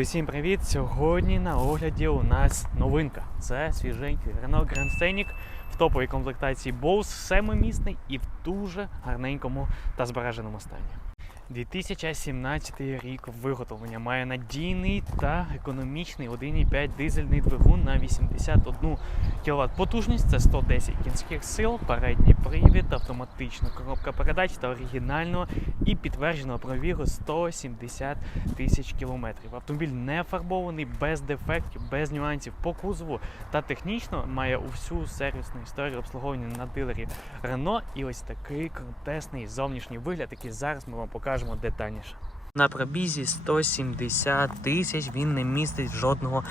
Усім привіт! Сьогодні на огляді у нас новинка. Це свіженький Renault Grand Scenic в топовій комплектації Bose, семимісний і в дуже гарненькому та збереженому стані. 2017 рік виготовлення має надійний та економічний 1,5 дизельний двигун на 81 кВт потужність. Це 110 кінських сил, передній привід, автоматична коробка передач та оригінального і підтвердженого пробігу 170 тисяч кілометрів. Автомобіль не фарбований, без дефектів, без нюансів по кузову та технічно має усю сервісну історію обслуговування на дилері Renault і ось такий крутесний зовнішній вигляд, який зараз ми вам покажемо детальніше. На пробізі 170 тисяч він не містить жодного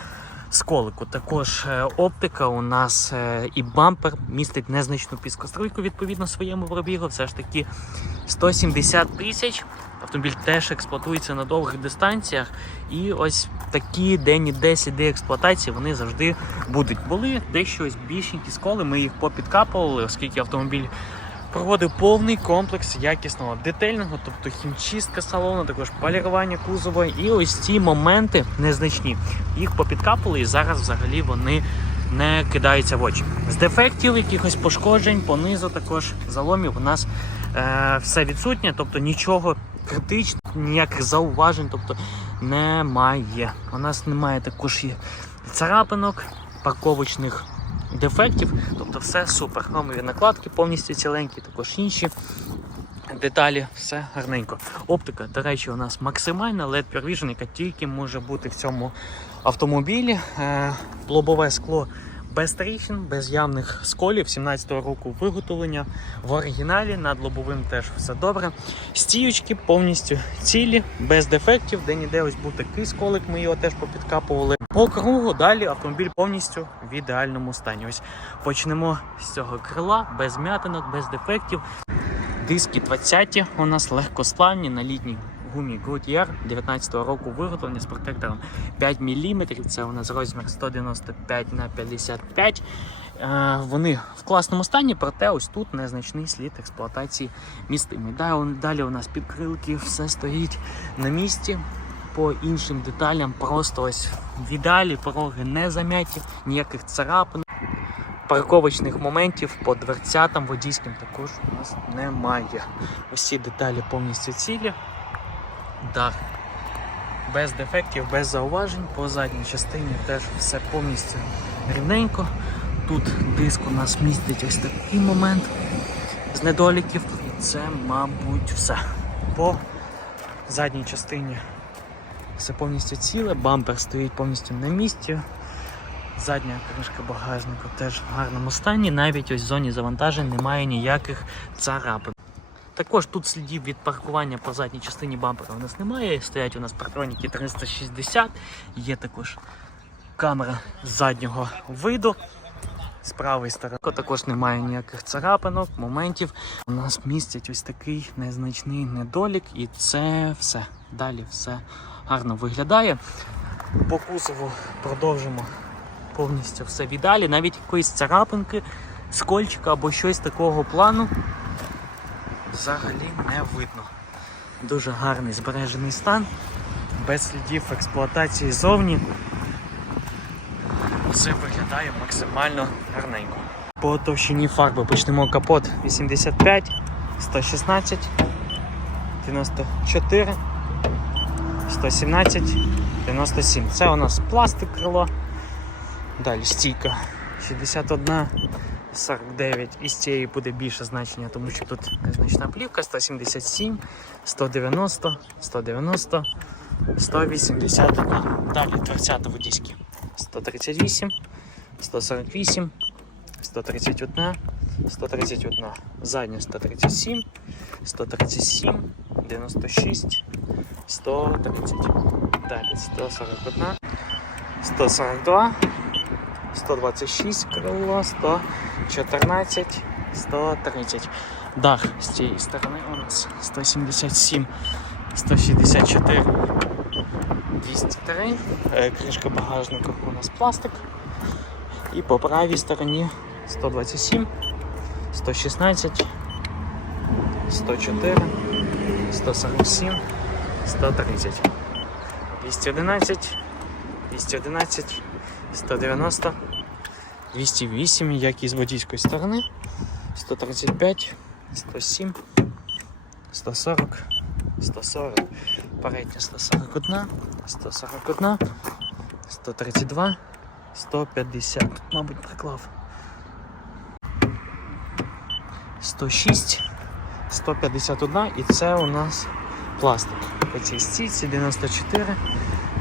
сколику. Також е, оптика у нас е, і бампер містить незначну піскоструйку відповідно своєму пробігу. Все ж таки 170 тисяч. Автомобіль теж експлуатується на довгих дистанціях. І ось такі денні 10 де експлуатації вони завжди будуть. Були дещо більшенькі сколи, ми їх попідкапували, оскільки автомобіль проводив повний комплекс якісного детельного, тобто хімчистка салону, також полірування кузова. І ось ці моменти незначні. Їх попідкапували, і зараз взагалі вони не кидаються в очі. З дефектів, якихось пошкоджень, понизу також заломів у нас е, все відсутнє, тобто нічого критичного, ніяких зауважень, тобто немає. У нас немає також і царапинок, парковочних дефектів, тобто все супер. Номері накладки повністю ціленькі, також інші. Деталі, все гарненько. Оптика, до речі, у нас максимальна LED Vision, яка тільки може бути в цьому автомобілі. Е, лобове скло без тріщин, без явних сколів 17-го року виготовлення. В оригіналі над лобовим теж все добре. Стіючки повністю цілі, без дефектів, де ніде ось був такий сколик, ми його теж попідкапували. По кругу далі автомобіль повністю в ідеальному стані. Ось почнемо з цього крила, без м'ятинок, без дефектів. Диски 20-ті у нас легкосплавні на літній гумі Goodyear 19-го року виготовлення з протектором 5 мм. Це у нас розмір 195 на 55 Е, Вони в класному стані, проте ось тут незначний слід експлуатації містимий. Далі, далі у нас підкрилки, все стоїть на місці. По іншим деталям просто ось в пороги не зам'яті, ніяких царапин. Парковочних моментів по дверцятам водійським також у нас немає. Усі деталі повністю цілі. Дах без дефектів, без зауважень. По задній частині теж все повністю рівненько. Тут диск у нас містить ось такий момент з недоліків. І це, мабуть, все. По задній частині все повністю ціле, бампер стоїть повністю на місці. Задня кришка багажника теж в гарному стані. Навіть ось в зоні завантажень немає ніяких царапин. Також тут слідів від паркування по задній частині бампера у нас немає. Стоять у нас партроніки 360, є також камера заднього виду. З правої сторони також немає ніяких царапинок, моментів. У нас містять ось такий незначний недолік, і це все. Далі все гарно виглядає. По кузову продовжимо повністю все в ідеалі, навіть якоїсь царапинки, скольчика або щось такого плану взагалі не видно. Дуже гарний збережений стан, без слідів експлуатації зовні. Все виглядає максимально гарненько. По товщині фарби почнемо капот 85, 116, 94, 117, 97. Це у нас пластик крило. Далі стійка 61, 49. І з цієї буде більше значення, тому що тут незначна плівка 177, 190, 190, 181. Далі 30 водійські 138, 148, 131, 131. Задня 137, 137, 96, 130. Далі 141, 142. 126 крило, 114, 130. Дах з цієї сторони у нас 177, 164, 203. Е, Кришка багажника у нас пластик. І по правій стороні 127, 116, 104, 147, 130. 211, 211, 190, 208, як і з водійської сторони, 135, 107, 140, 140, передня 141, 141, 132, 150. Тут, мабуть, приклав. 106, 151 і це у нас пластик. По цій стійці 94,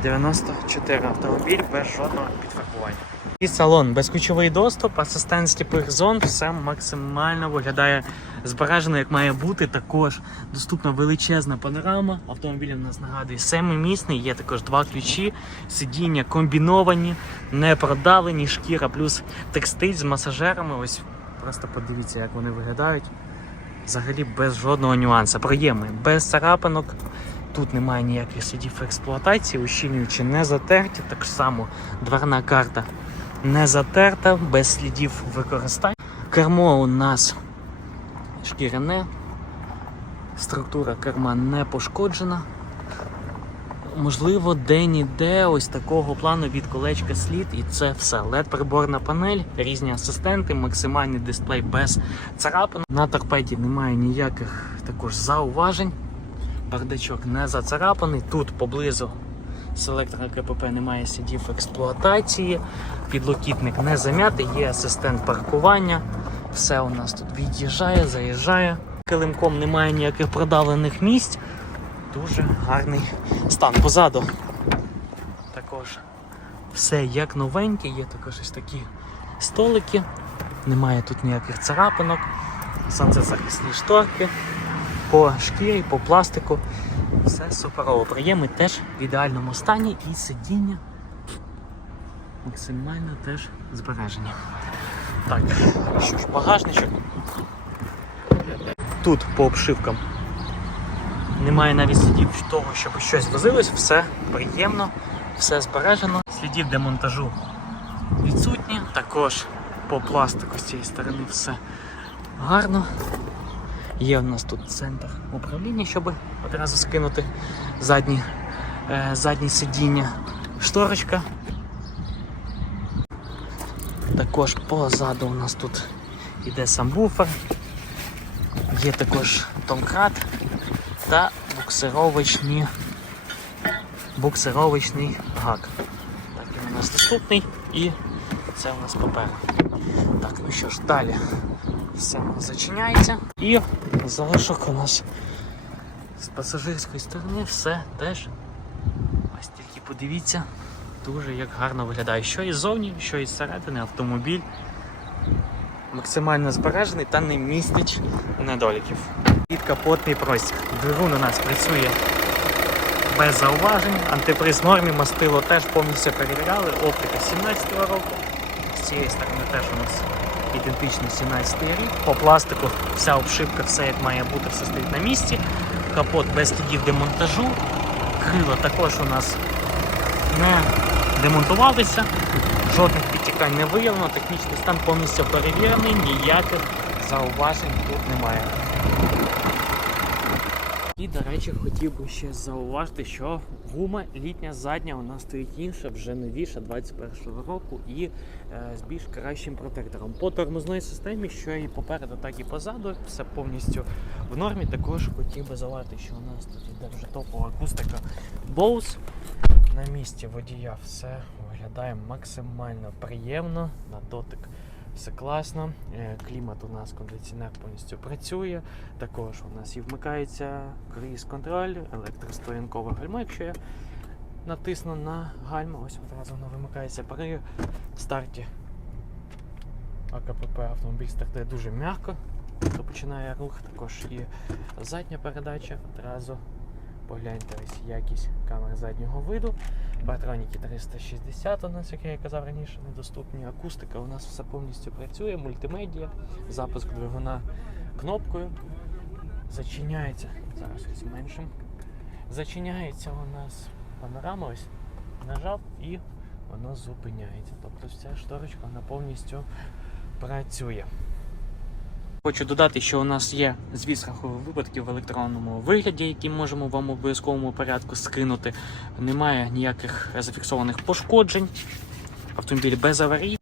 94 автомобіль без жодного підфарбування. І салон, безключовий доступ, асистент сліпих зон, все максимально виглядає збережено, як має бути. Також доступна величезна панорама. Автомобіль у нас нагадує семимісний, є також два ключі, сидіння комбіновані, не продавлені, шкіра, плюс текстиль з масажерами. Ось просто подивіться, як вони виглядають. Взагалі без жодного нюансу. Приємний, без царапинок. Тут немає ніяких слідів експлуатації, ущільнюючи не затерті, так само дверна карта не затерта, без слідів використання. Кермо у нас шкіряне, структура керма не пошкоджена. Можливо, де-ніде ось такого плану від колечка слід, і це все. led приборна панель, різні асистенти, максимальний дисплей без царапин. На торпеді немає ніяких також зауважень. Бардачок не зацарапаний. Тут поблизу селектора КПП немає слідів експлуатації, підлокітник не зам'ятий, є асистент паркування. Все у нас тут від'їжджає, заїжджає. Килимком немає ніяких продавлених місць. Дуже гарний стан. Позаду також все як новеньке, є також ось такі столики, немає тут ніяких царапинок, сонцезахисні шторки, по шкірі, по пластику. Все суперово. Приємний теж в ідеальному стані і сидіння максимально теж збережені. Так, що ж, багажничок. Тут по обшивкам немає навіть слідів того, щоб щось возилось, все приємно, все збережено. Слідів демонтажу відсутні. Також по пластику з цієї сторони все гарно. Є у нас тут центр управління, щоб одразу скинути задні, е, задні сидіння. Шторочка. Також позаду у нас тут іде сам буфер. Є також домкрат та буксировочні, буксировочний гак. Так, він у нас доступний і це у нас попереду. Так, ну що ж, далі все зачиняється. І залишок у нас з пасажирської сторони все теж. Ось тільки подивіться, дуже як гарно виглядає. Що іззовні, що із середини автомобіль максимально збережений та не містить недоліків. Підкапотний простір. Двигун у нас працює без зауважень. Антиприз нормі, мастило теж повністю перевіряли. Оптика 17 року. З цієї сторони теж у нас ідентичний 17 рік. По пластику вся обшивка, все як має бути, все стоїть на місці. Капот без слідів демонтажу. Крила також у нас не демонтувалися. Жодних підтікань не виявлено, технічний стан повністю перевірений, ніяких зауважень тут немає. І, до речі, хотів би ще зауважити, що гума літня задня у нас стоїть інша, вже новіша 21-го року і е, з більш кращим протектором. По тормозної системі, що і попереду, так і позаду, все повністю в нормі. Також хотів би зауважити, що у нас тут іде вже топова акустика Bose. На місці водія все виглядає максимально приємно на дотик. Все класно. Е, Клімат у нас кондиціонер повністю працює. Також у нас і вмикається круїз контроль, електростоянкове гальмо. Якщо я натисну на гальмо, ось одразу воно вимикається при старті. АКПП автомобіль стартує дуже м'яко, то починає рух. Також і задня передача одразу. Погляньте ось якість камер заднього виду. Патроніки 360 у нас, як я казав раніше, недоступні. Акустика у нас все повністю працює, мультимедіа, запуск двигуна кнопкою. Зачиняється. Зараз ось меншим. Зачиняється у нас панорама, ось нажав і воно зупиняється. Тобто вся шторочка вона повністю працює. Хочу додати, що у нас є звіт страхових випадків в електронному вигляді, які можемо вам у обов'язковому порядку скинути. Немає ніяких зафіксованих пошкоджень. Автомобіль без аварій.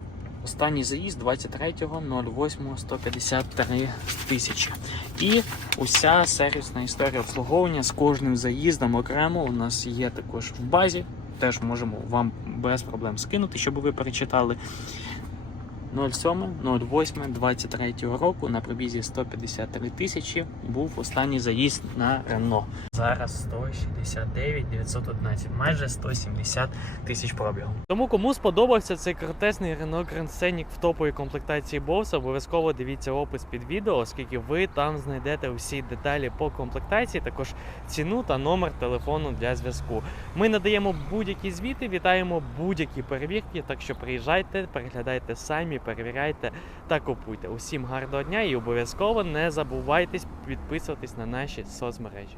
Останній заїзд 23.08.153 тисячі. І уся сервісна історія обслуговування з кожним заїздом окремо у нас є також в базі. Теж можемо вам без проблем скинути, щоб ви перечитали. 07.08.23 року на пробізі 153 тисячі був останній заїзд на Рено. Зараз 169 911, майже 170 тисяч пробігу. Тому кому сподобався цей крутесний Grand Scenic в топовій комплектації Bose, обов'язково дивіться опис під відео, оскільки ви там знайдете всі деталі по комплектації, також ціну та номер телефону для зв'язку. Ми надаємо будь-які звіти, вітаємо будь-які перевірки. Так що приїжджайте, переглядайте самі, перевіряйте та купуйте. Усім гарного дня і обов'язково не забувайтесь підписуватись на наші соцмережі.